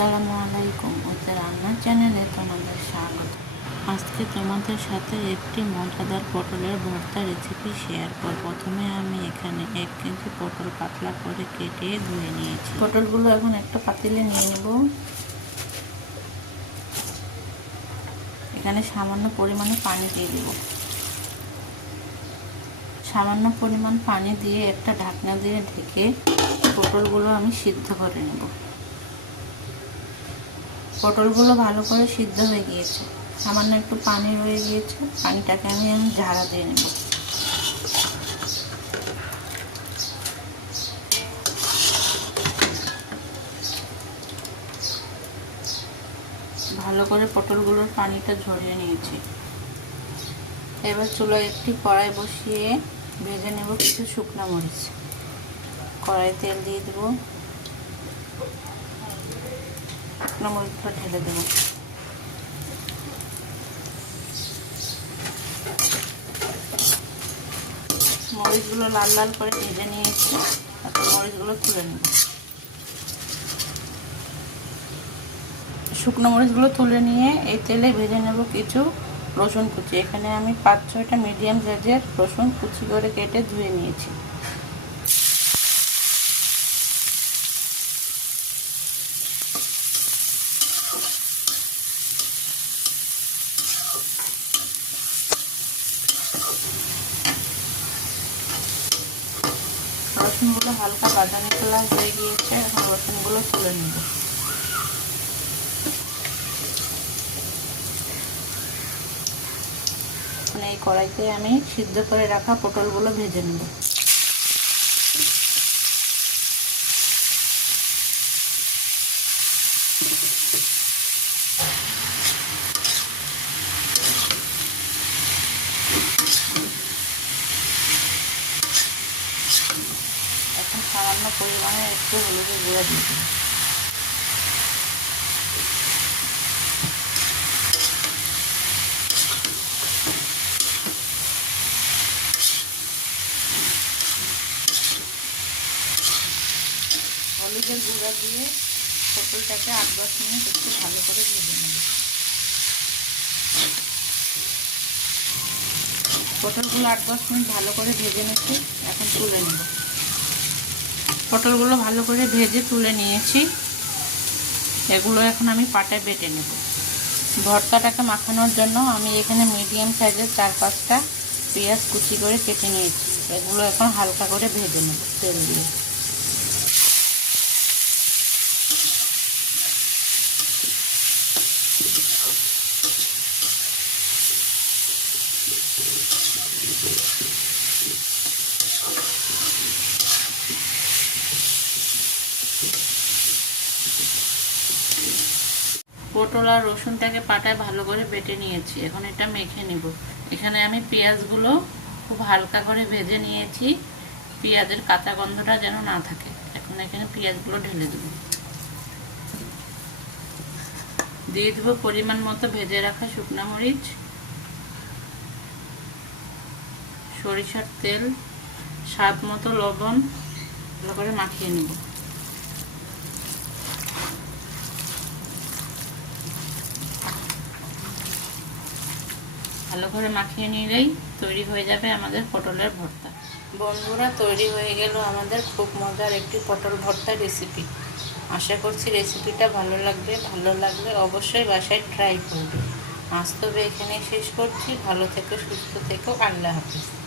আসসালামু আলাইকুম ওদের রান্নার চ্যানেলে তোমাদের স্বাগত। আজকে তোমাদের সাথে একটি মজাদার পটলের ভর্তা রেসিপি শেয়ার করব। প্রথমে আমি এখানে এক কেজি পটল পাতলা করে কেটে ধুয়ে নিয়েছি। পটলগুলো এখন একটা পাতিলে নিয়ে নেব। এখানে সামান্য পরিমাণে পানি দিয়ে দেব। সামান্য পরিমাণ পানি দিয়ে একটা ঢাকনা দিয়ে ঢেকে পটলগুলো আমি সিদ্ধ করে নেব। পটলগুলো ভালো করে সিদ্ধ হয়ে গিয়েছে। সামান্য একটু পানি রয়ে গিয়েছে। পানিটাকে আমি আমি ঝাড়া দিয়ে নেব। ভালো করে পটলগুলোর পানিটা ঝরিয়ে নিয়েছি। এবার চুলোয় একটি কড়াই বসিয়ে ভেজে নেব কিছু শুকনো মরিচ। কড়াই তেল দিয়ে দেবো। শুকনো মরিচটা ঢেলে দেবো। মরিচগুলো লাল লাল করে ভেজে নিয়েছি, তারপর মরিচগুলো তুলে নেব। শুকনো মরিচগুলো তুলে নিয়ে এই তেলে ভেজে নেব কিছু রসুন কুচি। এখানে আমি পাঁচ ছয়টা মিডিয়াম সাইজের রসুন কুচি করে কেটে ধুয়ে নিয়েছি। রসুনগুলো হালকা বাদামি কালার হয়ে গিয়েছে, এখন রসুনগুলো তুলে নেব। মানে এই কড়াইতে আমি সিদ্ধ করে রাখা পটলগুলো ভেজে নেব এখন সামান্য পরিমাণে একটু হলুদের গুঁড়া দিয়ে দিই হলুদের গুঁড়া দিয়ে পটলটাকে আট দশ মিনিট একটু ভালো করে ভেজে নেব। পটলগুলো আট দশ মিনিট ভালো করে ভেজে নিচ্ছি, এখন তুলে নেব। পটলগুলো ভালো করে ভেজে তুলে নিয়েছি। এগুলো এখন আমি পাটায় বেটে নেব। ভর্তাটাকে মাখানোর জন্য আমি এখানে মিডিয়াম সাইজের চার পাঁচটা পেঁয়াজ কুচি করে কেটে নিয়েছি। এগুলো এখন হালকা করে ভেজে নেব তেল দিয়ে। পটল আর রসুনটাকে পাটায় ভালো করে বেটে নিয়েছি। এখন এটা মেখে নেব। এখানে আমি পেঁয়াজগুলো খুব হালকা করে ভেজে নিয়েছি। পেঁয়াজের কাঁচা গন্ধটা যেন না থাকে। এখন এখানে পেঁয়াজগুলো ঢেলে দেব। দিয়ে দেবো পরিমাণ মতো ভেজে রাখা শুকনা মরিচ, সরিষার তেল, স্বাদ মতো লবণ, ভালো করে মাখিয়ে নেব। ভালো করে মাখিয়ে নিলেই তৈরি হয়ে যাবে আমাদের পটলের ভর্তা। বন্ধুরা, তৈরি হয়ে গেল আমাদের খুব মজার একটি পটল ভর্তা রেসিপি। আশা করছি রেসিপিটা ভালো লাগবে। ভালো লাগলে অবশ্যই বাসায় ট্রাই করবে। আজ তবে এখানে শেষ করছি। ভালো থেকো, সুস্থ থেকো। আল্লাহ হাফিজ।